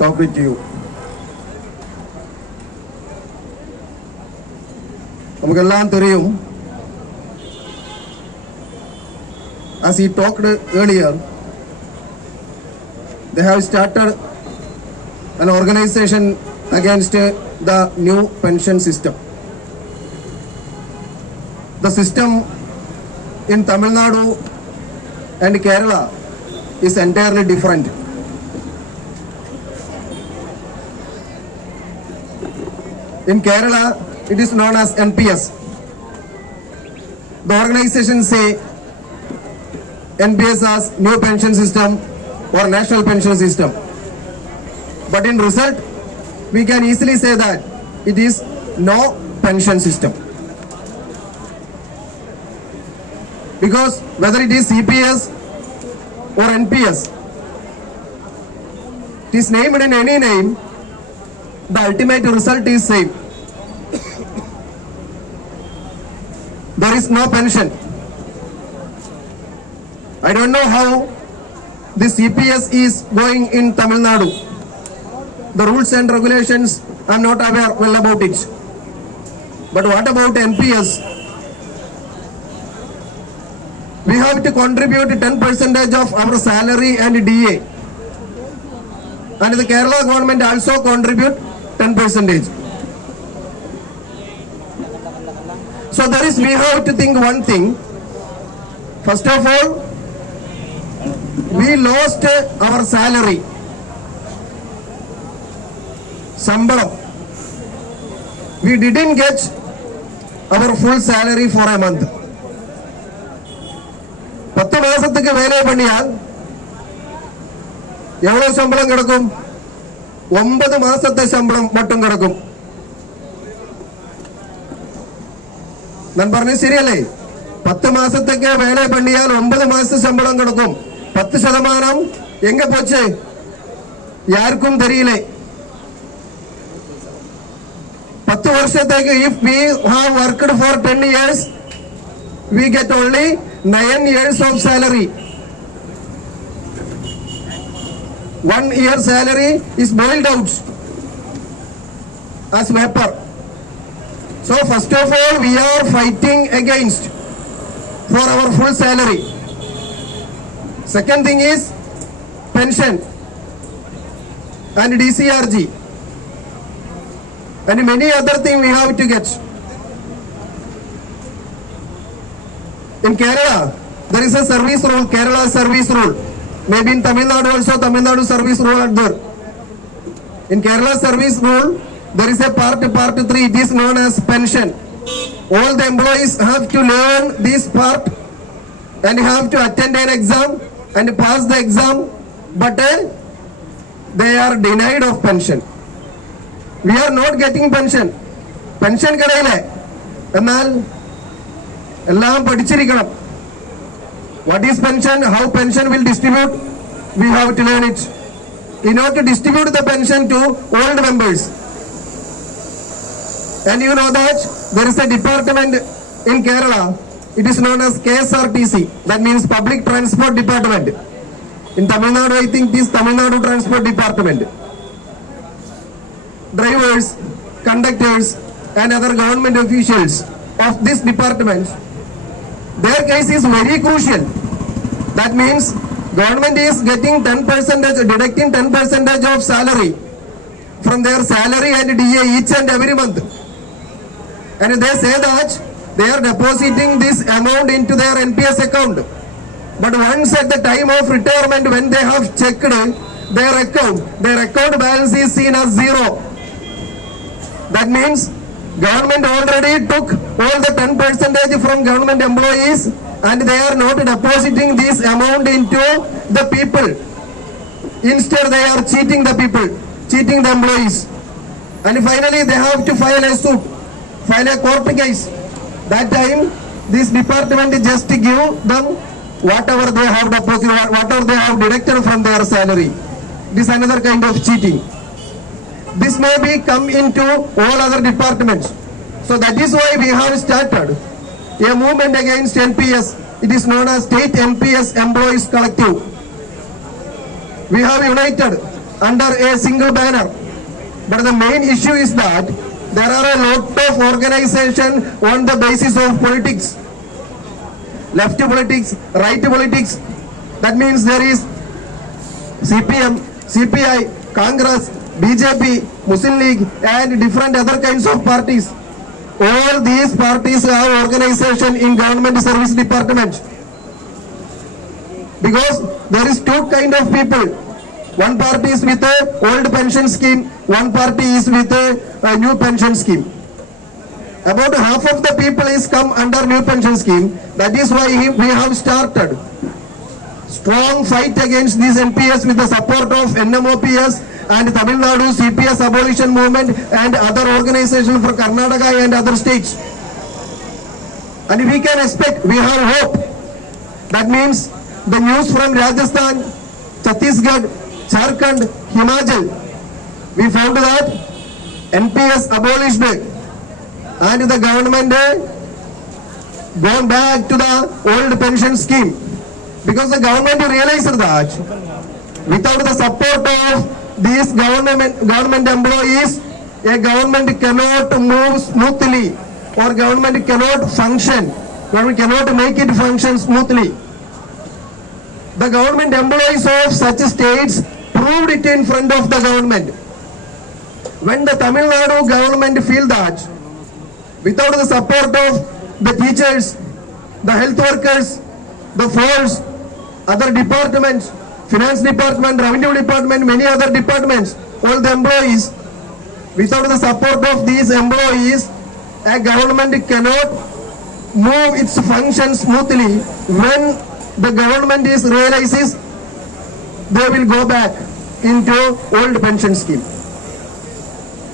talk with you. നമുക്കെല്ലാം தெரியும், as he talked earlier, they have started an organization against the new pension system. The system in Tamil Nadu and Kerala is entirely different. In Kerala, it is known as NPS. The organizations say NPS as new pension system or national pension system. But in result, we can easily say that it is no pension system. Because whether it is CPS or NPS, it is named in any name, the ultimate result is same. There is no pension. I don't know how the CPS is going in Tamil Nadu. The rules and regulations, I am not aware well about it. But what about NPS? We have to contribute 10% of our salary and DA. And the Kerala government also contribute 10%. So we have to think one thing. First of all, we lost our salary. Sambalam. We didn't get our full salary for a month. 10 മാസത്തേക്ക് വേല പണിയാൽ എவ்வளவு ശമ്പളം കിടക്കും? 9 മാസത്തെ ശമ്പളം മട്ടും കിടക്കും. ഞാൻ പറഞ്ഞത് ശരിയല്ലേ? 10 മാസത്തേക്ക് വേല പണിയാൽ 9 മാസത്തെ ശമ്പളം കിടക്കും. 10% എങ്ക പോച്ചേ? യാർക്കും തെരിയില്ലേ? 10 വർഷത്തേക്ക് if we have worked for 10 years, we get only 9 years of salary. 1 year salary is boiled out as vapor. So first of all, we are fighting against for our full salary. Second thing is pension and DCRG and many other things we have to get. In Kerala, there is a service rule, Kerala service rule. Maybe in Tamil Nadu also, Tamil Nadu service rule are there. In Kerala service rule, there is a part 3, it is known as pension. All the employees have to learn this part and have to attend an exam and pass the exam, but they are denied of pension. We are not getting pension. Pension kadayile. Enal എല്ലാം പഠിച്ചിരിക്കണം. What is pension? How pension will distribute? We have to learn it. In order to distribute the pension to old members. And you know that there is a department in Kerala. It is known as KSRTC. That means Public Transport Department. In Tamil Nadu, I think it is Tamil Nadu Transport Department. Drivers, conductors, and other government officials of this department, their case is very crucial. That means government is getting 10%, deducting 10% of salary from their salary and DA each and every month. And they say that they are depositing this amount into their NPS account. But once at the time of retirement, when they have checked their account balance is seen as 0. That means government already took all the 10% from government employees and they are not depositing this amount into the people. Instead, they are cheating the people, cheating the employees. And finally, they have to file a suit, file a court case. That time, this department just give them whatever they have deposited, whatever they have deducted from their salary. This is another kind of cheating. This may be come into all other departments. So that is why we have started a movement against NPS. It is known as State NPS Employees Collective. We have united under a single banner. But the main issue is that there are a lot of organization on the basis of politics. Left politics, right politics. That means there is CPM, CPI, Congress, BJP, Muslim League and different other kinds of parties. All these parties have organization in government service department. Because there is two kind of people. One party is with a old pension scheme, one party is with a new pension scheme. About half of the people is come under new pension scheme. That is why we have started strong fight against these NPS with the support of NMOPS and Tamil Nadu CPS abolition movement and other organizations for Karnataka and other states. And we can expect, we have hope. That means the news from Rajasthan, Chhattisgarh, Jharkhand, Himachal, we found that NPS abolished and the government gone back to the old pension scheme. Because the government realized that without the support of these government employees, a government cannot move smoothly or government cannot function. Government cannot make it function smoothly. The government employees of such states proved it in front of the government. When the Tamil Nadu government feel that without the support of the teachers, the health workers, the force, other departments, finance department, revenue department, many other departments, all the employees, without the support of these employees, a government cannot move its functions smoothly. When the government realizes they will go back into old pension scheme.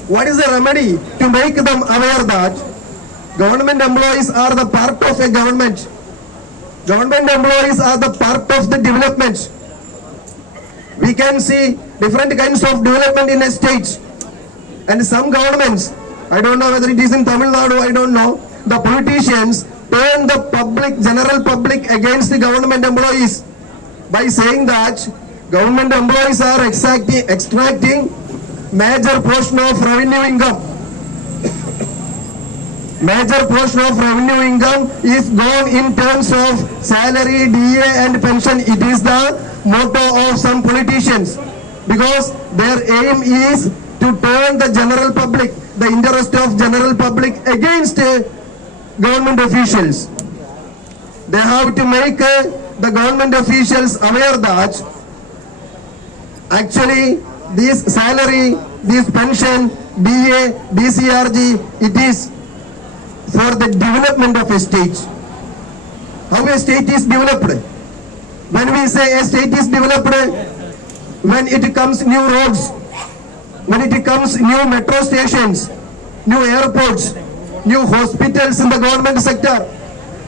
What is the remedy to make them aware that government employees are the part of a government? Government employees are the part of the development. We can see different kinds of development in a state. And some governments, I don't know whether it is in Tamil Nadu, I don't know, the politicians turn the public, general public against the government employees by saying that government employees are extracting major portion of revenue income. Major portion of revenue income is gone in terms of salary, DA and pension. It is the motto of some politicians because their aim is to turn the general public, the interest of general public against government officials. They have to make the government officials aware that actually this salary, this pension, DA, DCRG, it is for the development of a state. How a state is developed? When we say a state is developed, when it comes new roads, when it comes new metro stations, new airports, new hospitals in the government sector,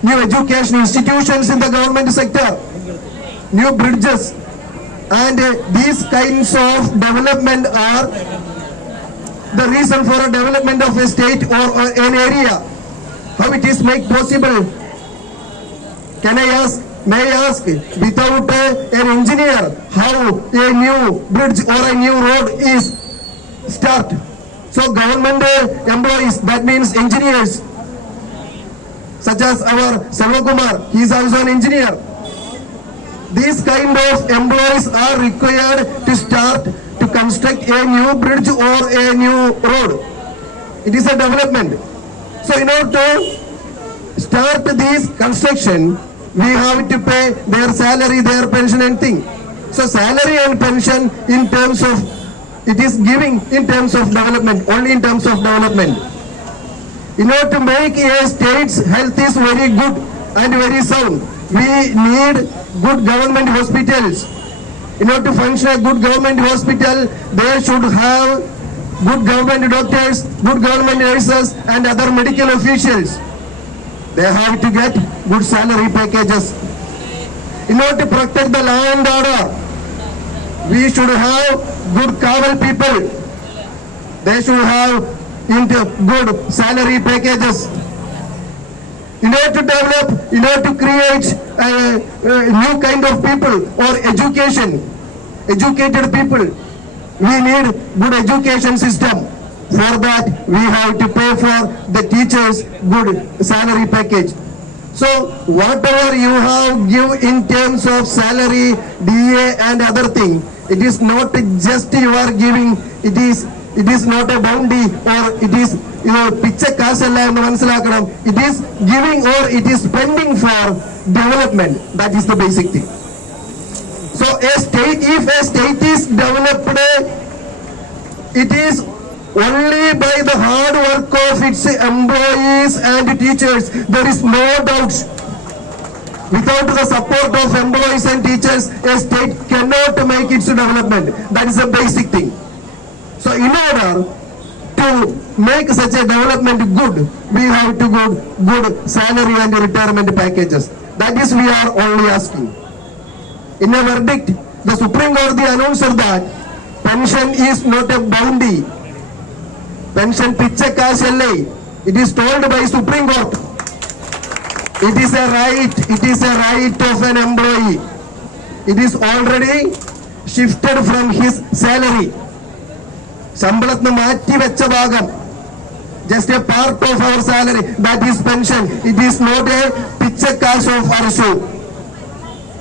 new education institutions in the government sector, new bridges, and these kinds of development are the reason for a development of a state or an area. How it is made possible? Can I ask, may I ask, without an engineer, how a new bridge or a new road is start? So government employees, that means engineers, such as our Selvakumar, he is also an engineer. These kind of employees are required to start to construct a new bridge or a new road. It is a development. So in order to start this construction, we have to pay their salary, their pension and thing. So salary and pension in terms of, it is giving in terms of development, only in terms of development. In order to make a state's health is very good and very sound, we need good government hospitals. In order to function a good government hospital, they should have good government doctors, good government nurses and other medical officials. They have to get good salary packages. In order to protect the law and order, we should have good Kaval people. They should have good salary packages. In order to develop, in order to create a new kind of people or education, educated people, We need good education system. For that, we have to pay for the teachers good salary package. So whatever you have give in terms of salary, DA and other thing, it is not just you are giving, it is not a bounty or it is പിച്ച കാശല്ല എന്ന് മനസ്സിലാക്കണം. It is giving or it is spending for development. That is the basic thing. So if a state is developed, it is only by the hard work of its employees and teachers. There is no doubt. Without the support of employees and teachers, a state cannot make its development. That is a basic thing. So in order to make such a development good, we have to good salary and retirement packages. That is we are only asking. In a verdict, the Supreme Court announced that pension is not a bounty. Pension picha cash alle. It is told by Supreme Court. It is a right. It is a right of an employee. It is already shifted from his salary. ശമ്പളത്തിന് മാറ്റി വെച്ച ഭാഗം, just a part of our salary, that is pension. It is not a picha cash of our show.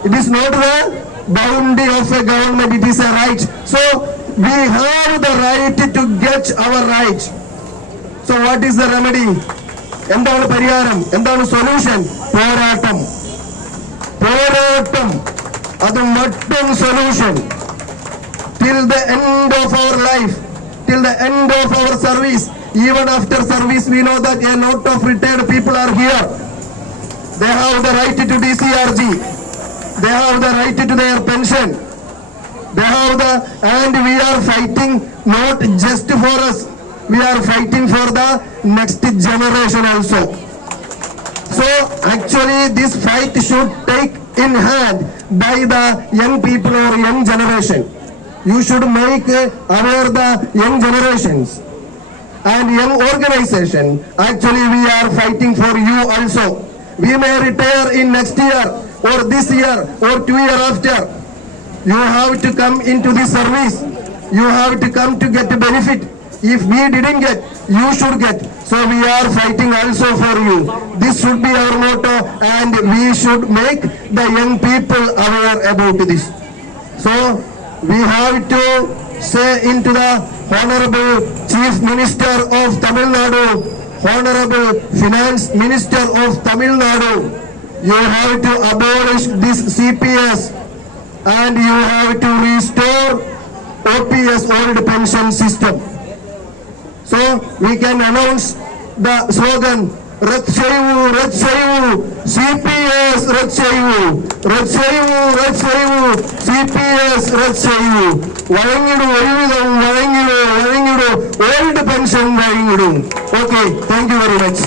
It is not the bounty of a government. It is a right. So we have the right to get our right. So what is the remedy? എന്താണ് പരിഹാരം? എന്താണ് solution? പോരാട്ടം. അത് മട്ടും solution. Till the end of our life, till the end of our service, even after service, we know that a lot of retired people are here. They have the right to DCRG. They have the right to their pension. They have and we are fighting not just for us. We are fighting for the next generation also. So actually this fight should take in hand by the young people or young generation. You should make aware the young generations and young organization. Actually we are fighting for you also. We may retire in next year or this year or 2 years after. You have to come into the service. You have to come to get a benefit. If we didn't get, you should get. So we are fighting also for you. This should be our motto and we should make the young people aware about this. So we have to say into the Honorable Chief Minister of Tamil Nadu, Honorable Finance Minister of Tamil Nadu, you have to abolish this CPS and you have to restore OPS, old pension system. So we can announce the slogan, Rat Cheyu, CPS Rat Cheyu, CPS Rat Cheyu. Varangidu, old pension varangidu. Okay, thank you very much.